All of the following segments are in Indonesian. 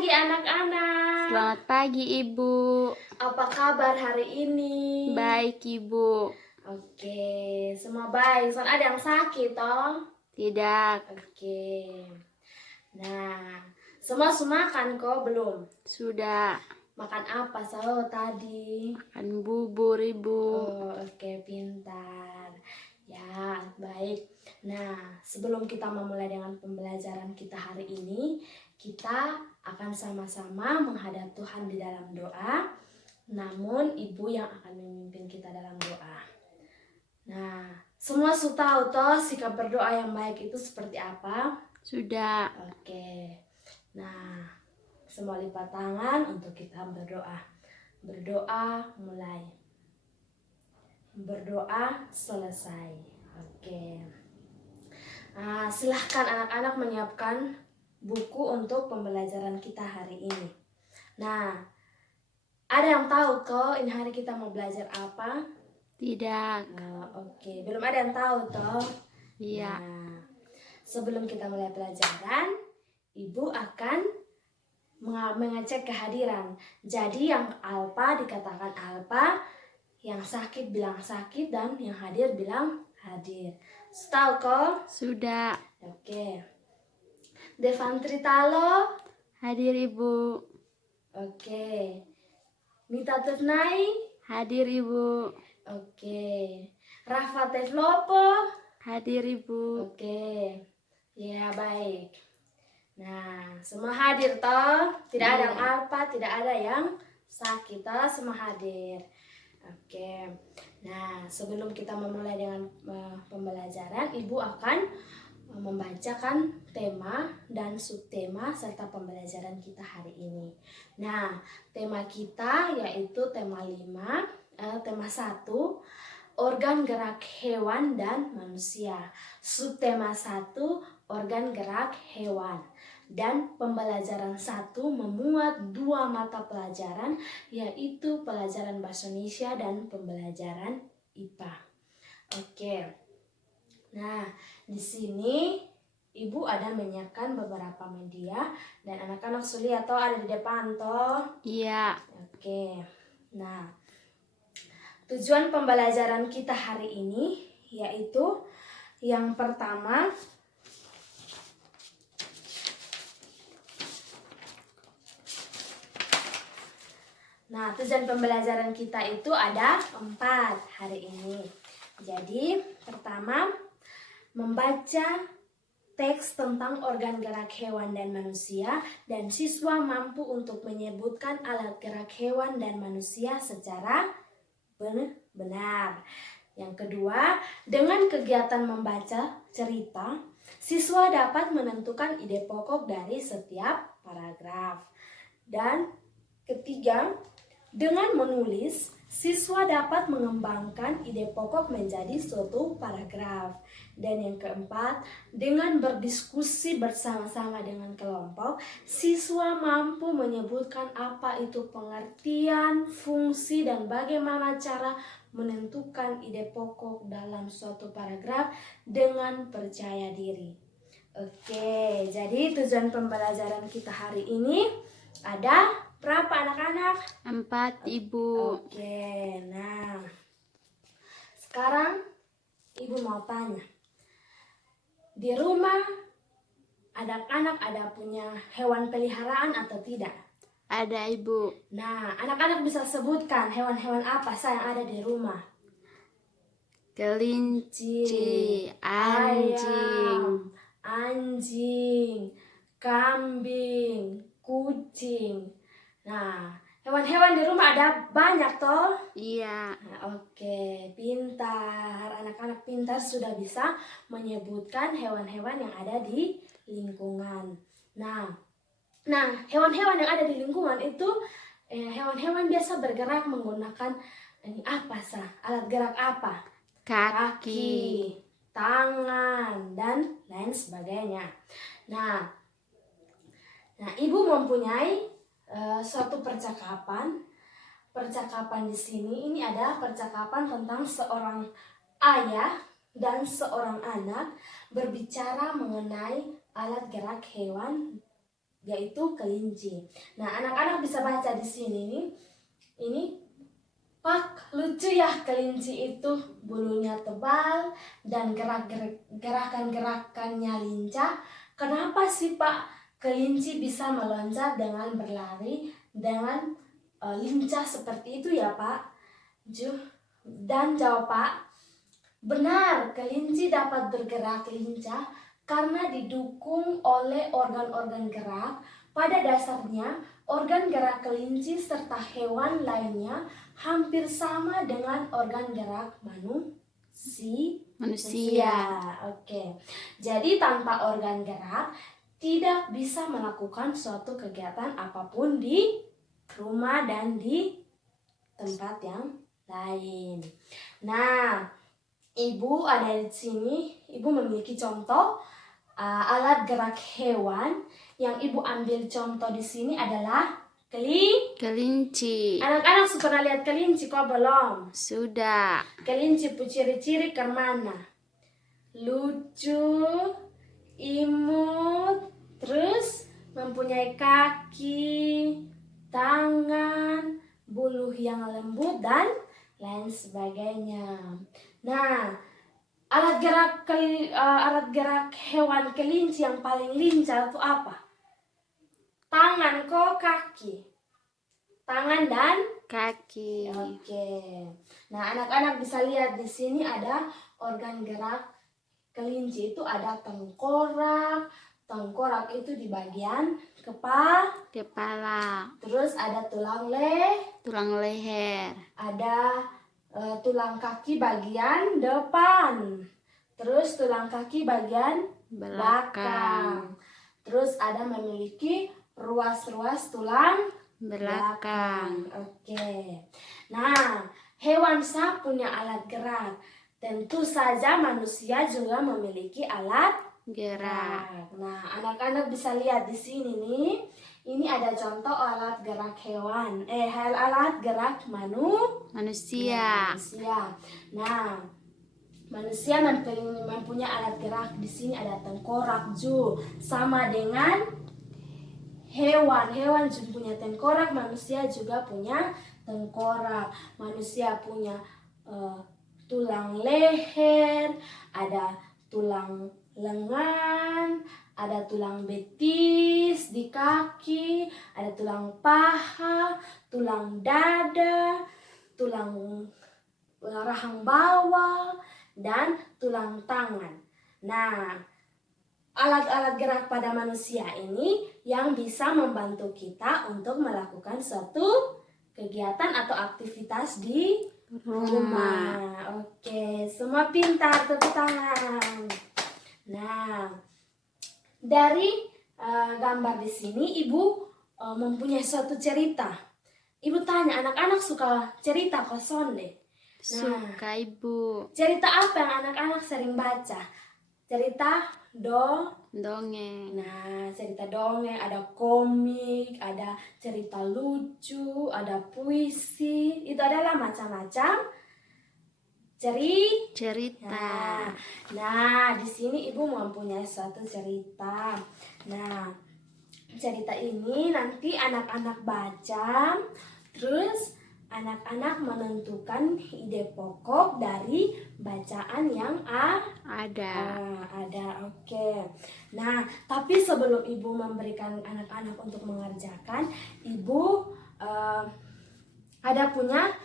pagi anak-anak. Selamat pagi Ibu. Apa kabar hari ini? Baik Ibu. Oke, semua baik. Soalnya ada yang sakit toh? Tidak. Oke. Nah, semua makan kok belum? Sudah. Makan apa tadi? Makan bubur Ibu. Oh, oke, pintar. Ya, baik. Nah, sebelum kita memulai dengan pembelajaran kita hari ini, kita akan sama-sama menghadap Tuhan di dalam doa. Namun, Ibu yang akan memimpin kita dalam doa. Nah, semua sudah tahu toh sikap berdoa yang baik itu seperti apa? Sudah. Oke. Nah, semua lipat tangan untuk kita berdoa. Berdoa mulai. Berdoa selesai. Oke. Nah, silahkan anak-anak menyiapkan buku untuk pembelajaran kita hari ini. Nah, ada yang tahu kok ini hari kita mau belajar apa? Tidak. Oke, belum ada yang tahu toh? Iya. Nah, sebelum kita mulai pelajaran, Ibu akan mengecek kehadiran. Jadi yang alpa dikatakan alpa, yang sakit bilang sakit, dan yang hadir bilang hadir. Tahu kok? Sudah. Oke. Devantri Talo. Hadir Ibu. Oke. Mita Tefnai. Hadir Ibu. Oke. Rafa Teflopo. Hadir Ibu. Oke. Ya, baik. Nah, semua hadir toh? Tidak ada yang alpa, tidak ada yang sakit toh, semua hadir. Oke. Nah, sebelum kita memulai dengan pembelajaran, Ibu akan membacakan tema dan subtema serta pembelajaran kita hari ini. Nah, tema kita yaitu tema 1, organ gerak hewan dan manusia. Subtema 1, organ gerak hewan. Dan pembelajaran 1 memuat 2 mata pelajaran, yaitu pelajaran Bahasa Indonesia dan pembelajaran IPA. Oke. Nah, di sini Ibu ada menyiapkan beberapa media dan anak-anak sudah lihat toh ada di depan toh. Iya. Oke. Nah, tujuan pembelajaran kita hari ini yaitu yang pertama, nah, tujuan pembelajaran kita itu ada 4 hari ini. Jadi, pertama, membaca teks tentang organ gerak hewan dan manusia, dan siswa mampu untuk menyebutkan alat gerak hewan dan manusia secara benar. Yang kedua, dengan kegiatan membaca cerita, siswa dapat menentukan ide pokok dari setiap paragraf. Dan ketiga, dengan menulis, siswa dapat mengembangkan ide pokok menjadi suatu paragraf. Dan yang keempat, dengan berdiskusi bersama-sama dengan kelompok, siswa mampu menyebutkan apa itu pengertian, fungsi, dan bagaimana cara menentukan ide pokok dalam suatu paragraf dengan percaya diri. Oke, jadi tujuan pembelajaran kita hari ini ada berapa anak-anak? 4 Ibu. Oke, nah sekarang Ibu mau tanya, di rumah anak-anak ada punya hewan peliharaan atau tidak? Ada Ibu. Nah, anak-anak bisa sebutkan hewan-hewan apa yang ada di rumah? Kelinci, anjing, anjing, kambing, kucing. Nah, hewan-hewan di rumah ada banyak toh? Iya. Nah, oke, pintar. Anak-anak pintar sudah bisa menyebutkan hewan-hewan yang ada di lingkungan. Nah, hewan-hewan yang ada di lingkungan itu hewan-hewan biasa bergerak menggunakan alat gerak apa? Kaki, tangan, dan lain sebagainya. Nah, Ibu mempunyai suatu percakapan. Percakapan di sini ini ada percakapan tentang seorang ayah dan seorang anak berbicara mengenai alat gerak hewan yaitu kelinci. Nah, anak-anak bisa baca di sini nih. Ini Pak, lucu ya kelinci itu, bulunya tebal dan gerakan-gerakannya lincah. Kenapa sih Pak kelinci bisa meloncat dengan berlari dengan lincah seperti itu ya Pak? Dan jawab Pak, benar, kelinci dapat bergerak lincah karena didukung oleh organ-organ gerak. Pada dasarnya, organ gerak kelinci serta hewan lainnya hampir sama dengan organ gerak manusia. Oke. Jadi tanpa organ gerak tidak bisa melakukan suatu kegiatan apapun di rumah dan di tempat yang lain. Nah, Ibu ada di sini. Ibu memiliki contoh alat gerak hewan. Yang Ibu ambil contoh di sini adalah kelinci. Anak-anak sudah pernah lihat kelinci kok belum? Sudah. Kelinci ciri-ciri kemana? Lucu, imut, terus mempunyai kaki, tangan, bulu yang lembut dan lain sebagainya. Nah, alat gerak hewan kelinci yang paling lincah itu apa? Tangan kok kaki? Tangan dan kaki. Oke. Nah, anak-anak bisa lihat di sini ada organ gerak kelinci itu ada tengkorak. Tengkorak itu di bagian kepala. Terus ada tulang leher. Ada tulang kaki bagian depan. Terus tulang kaki bagian belakang. Terus ada memiliki ruas-ruas tulang belakang. Oke. Nah, hewan sah punya alat gerak. Tentu saja manusia juga memiliki alat gerak. Nah, anak-anak bisa lihat di sini nih. Ini ada contoh alat gerak hewan. Alat gerak manusia. Nah, manusia mempunyai alat gerak. Di sini ada tengkorak sama dengan hewan juga punya tengkorak, manusia juga punya tengkorak. Manusia punya tulang leher, ada tulang lengan, ada tulang betis di kaki, ada tulang paha, tulang dada, tulang rahang bawah, dan tulang tangan. Nah, alat-alat gerak pada manusia ini yang bisa membantu kita untuk melakukan suatu kegiatan atau aktivitas di rumah. Oke, semua pintar, tepuk tangan. Nah, dari gambar di sini Ibu mempunyai suatu cerita. Ibu tanya, anak-anak suka cerita kosong deh. Suka Ibu. Cerita apa yang anak-anak sering baca? Cerita dongeng. Nah, cerita dongeng, ada komik, ada cerita lucu, ada puisi. Itu adalah macam-macam cerita. Nah, di sini Ibu mempunyai suatu cerita. Nah, cerita ini nanti anak-anak baca, terus anak-anak menentukan ide pokok dari bacaan yang ada. Oke. Nah, tapi sebelum Ibu memberikan anak-anak untuk mengerjakan, Ibu ada punya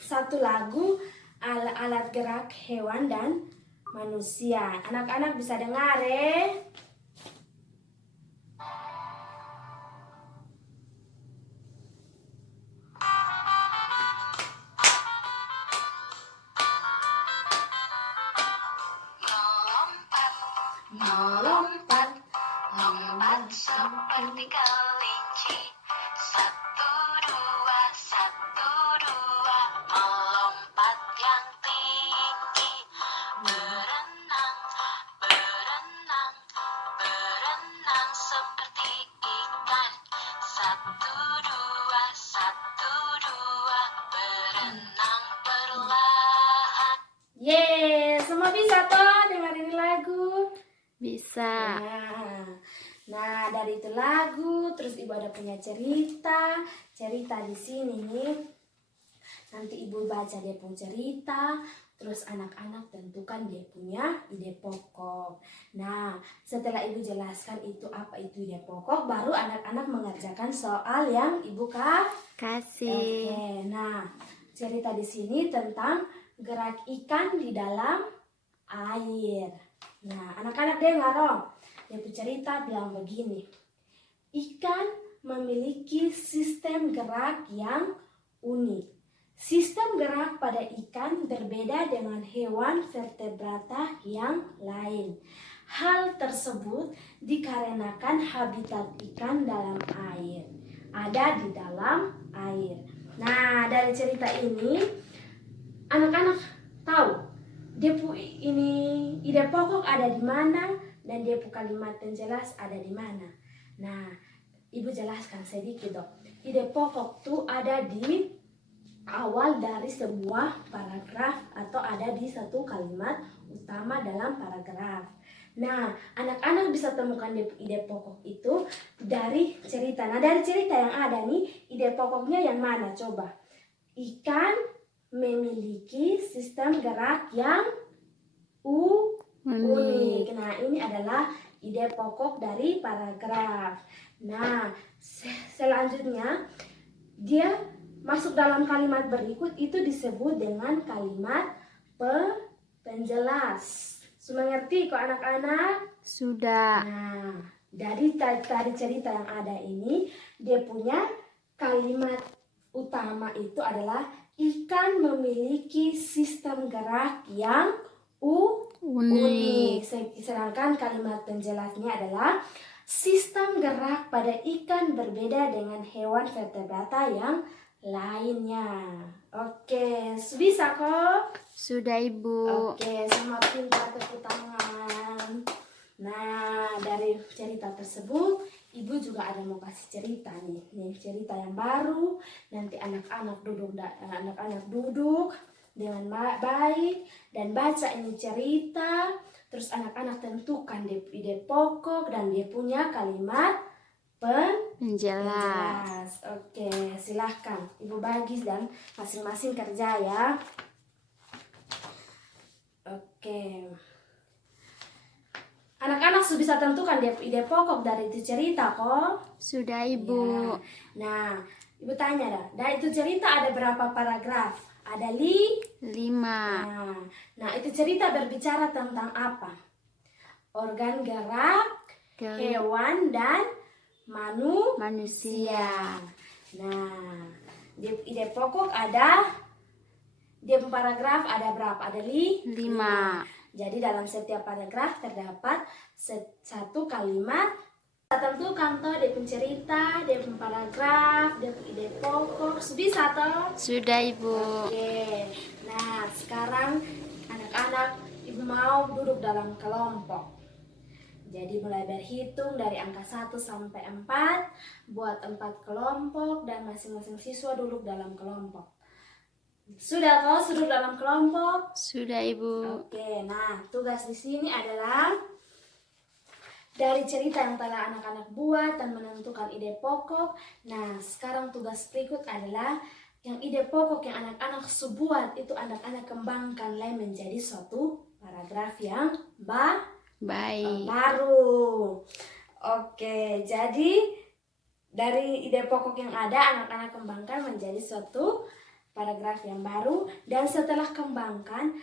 satu lagu alat gerak hewan dan manusia. Anak-anak bisa dengar ya. Melompat seperti kelinci. 1, 2, 1, 2, melompat yang tinggi. Berenang seperti ikan. 1, 2, 1, 2, berenang perlahan. Semua bisa toh dengar ini lagu? Bisa. Nah, dari tadi itu lagu, terus ibu ada punya cerita. Cerita di sini nih. Nanti ibu baca dia punya cerita, terus anak-anak tentukan dia punya ide pokok. Nah, setelah ibu jelaskan itu apa itu ide pokok, baru anak-anak mengerjakan soal yang ibu kasih. Oke, nah cerita di sini tentang gerak ikan di dalam air. Nah, anak-anak dengar dong. Dia cerita bilang begini. Ikan memiliki sistem gerak yang unik. Sistem gerak pada ikan berbeda dengan hewan vertebrata yang lain. Hal tersebut dikarenakan habitat ikan dalam air. Ada di dalam air. Nah, dari cerita ini anak-anak tahu ini ide pokok ada di mana dan dia kalimat yang jelas ada di mana. Nah, ibu jelaskan sedikit dong. Ide pokok tuh ada di awal dari sebuah paragraf atau ada di satu kalimat utama dalam paragraf. Nah, anak-anak bisa temukan ide pokok itu dari cerita. Nah, dari cerita yang ada nih, ide pokoknya yang mana? Coba. Ikan memiliki sistem gerak yang unik. Nah, ini adalah ide pokok dari paragraf. Nah, selanjutnya dia masuk dalam kalimat berikut itu disebut dengan kalimat penjelas. Sudah mengerti kok anak-anak? Sudah. Nah, dari tadi cerita yang ada ini, dia punya kalimat utama itu adalah ikan memiliki sistem gerak yang unik. Sedangkan kalimat penjelasnya adalah sistem gerak pada ikan berbeda dengan hewan vertebrata yang lainnya. Oke, bisa kok? Sudah Ibu. Oke, sama pintar tepuk tangan. Nah, dari cerita tersebut, ibu juga ada mau kasih cerita nih. Nih cerita yang baru. Nanti anak-anak duduk dengan baik dan baca ini cerita. Terus anak-anak tentukan ide pokok dan dia punya kalimat Penjelas. Oke, silahkan ibu bagi dan masing-masing kerja ya. Oke. Anak-anak sudah bisa tentukan ide pokok dari itu cerita kok? Sudah Ibu. Ya. Nah, ibu tanya dah. Dari itu cerita ada berapa paragraf? Ada 5. Nah, itu cerita berbicara tentang apa? Organ gerak, hewan dan manusia. Nah, ide pokok ada di paragraf ada berapa? Ada 5. Jadi dalam setiap paragraf terdapat satu kalimat. Kita tentukan toh dia pencerita, dia paragraf, dia ide pokok. Bisa toh? Sudah Ibu. Oke. Nah, sekarang anak-anak ibu mau duduk dalam kelompok. Jadi mulai berhitung dari angka 1 sampai 4, buat 4 kelompok dan masing-masing siswa duduk dalam kelompok. Sudah kau duduk dalam kelompok? Sudah Ibu. Oke, nah tugas di sini adalah dari cerita yang telah anak-anak buat dan menentukan ide pokok. Nah, sekarang tugas berikut adalah yang ide pokok yang anak-anak buat itu anak-anak kembangkan menjadi suatu paragraf yang Baik. baru. Oke, jadi dari ide pokok yang ada anak-anak kembangkan menjadi suatu paragraf yang baru. Dan setelah kembangkan,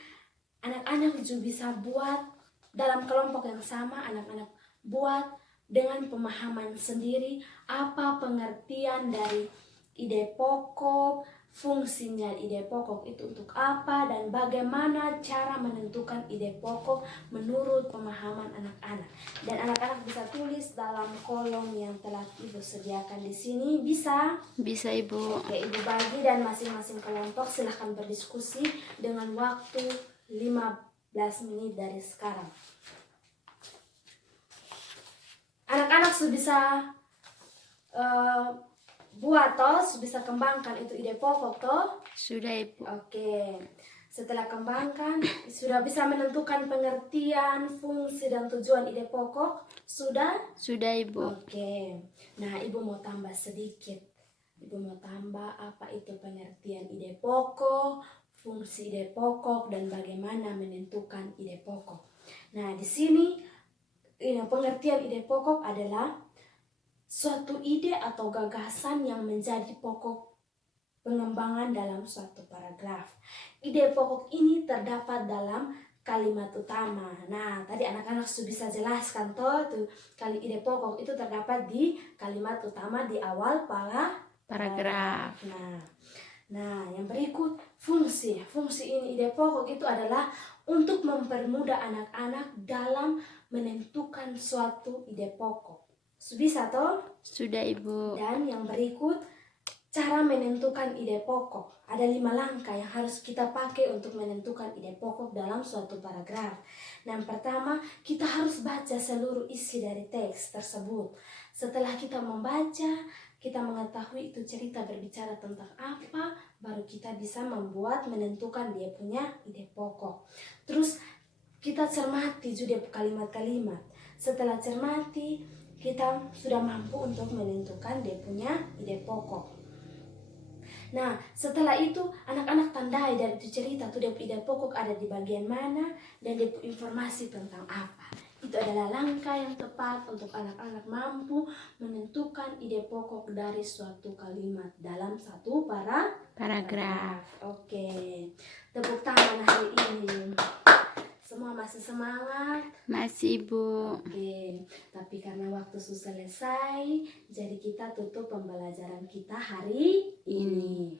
anak-anak juga bisa buat dalam kelompok yang sama. Anak-anak buat dengan pemahaman sendiri apa pengertian dari ide pokok, fungsinya ide pokok itu untuk apa, dan bagaimana cara menentukan ide pokok menurut pemahaman anak-anak. Dan anak-anak bisa tulis dalam kolom yang telah ibu sediakan di sini. Bisa? Bisa Ibu. Oke, ibu bagi dan masing-masing kelompok silahkan berdiskusi dengan waktu 15 menit dari sekarang. Anak-anak sudah bisa buat toh, bisa kembangkan itu ide pokok toh? Sudah Ibu. Oke. Setelah kembangkan, sudah bisa menentukan pengertian, fungsi, dan tujuan ide pokok? Sudah? Sudah, Ibu. Oke. Nah, Ibu mau tambah sedikit. Ibu mau tambah apa itu pengertian ide pokok, fungsi ide pokok, dan bagaimana menentukan ide pokok. Nah, di sini pengertian ide pokok adalah suatu ide atau gagasan yang menjadi pokok pengembangan dalam suatu paragraf. Ide pokok ini terdapat dalam kalimat utama. Nah, tadi anak-anak sudah bisa jelaskan tuh kali ide pokok itu terdapat di kalimat utama di awal Paragraf. Nah, yang berikut fungsi. Fungsi ini ide pokok itu adalah untuk mempermudah anak-anak dalam menentukan suatu ide pokok. Sudah bisa toh? Sudah, Ibu. Dan yang berikut cara menentukan ide pokok. Ada 5 langkah yang harus kita pakai untuk menentukan ide pokok dalam suatu paragraf. Yang pertama, kita harus baca seluruh isi dari teks tersebut. Setelah kita membaca, kita mengetahui itu cerita berbicara tentang apa, baru kita bisa menentukan dia punya ide pokok. Terus kita cermati juga kalimat-kalimat. Setelah cermati, kita sudah mampu untuk menentukan dia punya ide pokok. Nah, setelah itu anak-anak tandai dari itu cerita tuh dia ide pokok ada di bagian mana dan dia informasi tentang apa. Itu adalah langkah yang tepat untuk anak-anak mampu menentukan ide pokok dari suatu kalimat dalam satu paragraf. Oke. Tepuk tangan hari ini. Semua masih semangat? Masih, Ibu. Oke, tapi karena waktu sudah selesai, jadi kita tutup pembelajaran kita hari ini.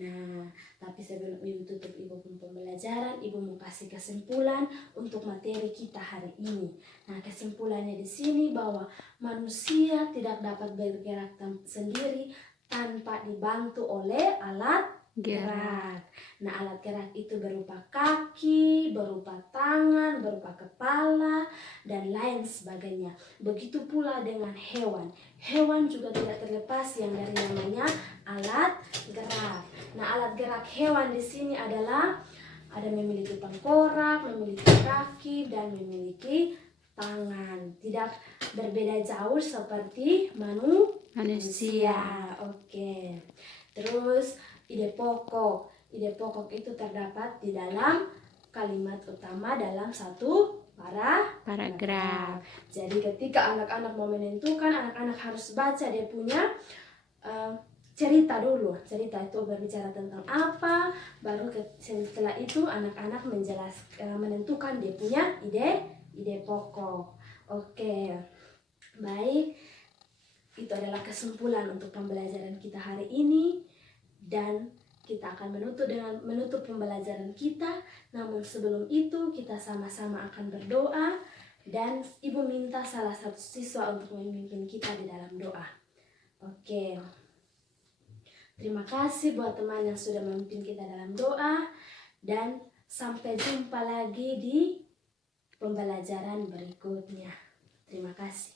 Nah, tapi sebelum Ibu tutup Ibu pembelajaran, Ibu mau kasih kesimpulan untuk materi kita hari ini. Nah, kesimpulannya di sini bahwa manusia tidak dapat bergerak sendiri tanpa dibantu oleh alat gerak. Nah, alat gerak itu berupa kaki, berupa tangan, berupa kepala, dan lain sebagainya. Begitu pula dengan hewan. Hewan juga tidak terlepas yang dari namanya alat gerak. Nah, alat gerak hewan di sini adalah ada memiliki tengkorak, memiliki kaki, dan memiliki tangan. Tidak berbeda jauh seperti manusia. Oke. Terus ide pokok. Ide pokok itu terdapat di dalam kalimat utama dalam satu paragraf. Jadi ketika anak-anak mau menentukan, anak-anak harus baca dia punya cerita dulu. Cerita itu berbicara tentang apa, baru setelah itu anak-anak menentukan dia punya ide pokok. Oke. Baik. Itu adalah kesimpulan untuk pembelajaran kita hari ini. Dan kita akan menutup pembelajaran kita. Namun sebelum itu kita sama-sama akan berdoa. Dan Ibu minta salah satu siswa untuk memimpin kita di dalam doa. Oke. Terima kasih buat teman yang sudah memimpin kita dalam doa. Dan sampai jumpa lagi di pembelajaran berikutnya. Terima kasih.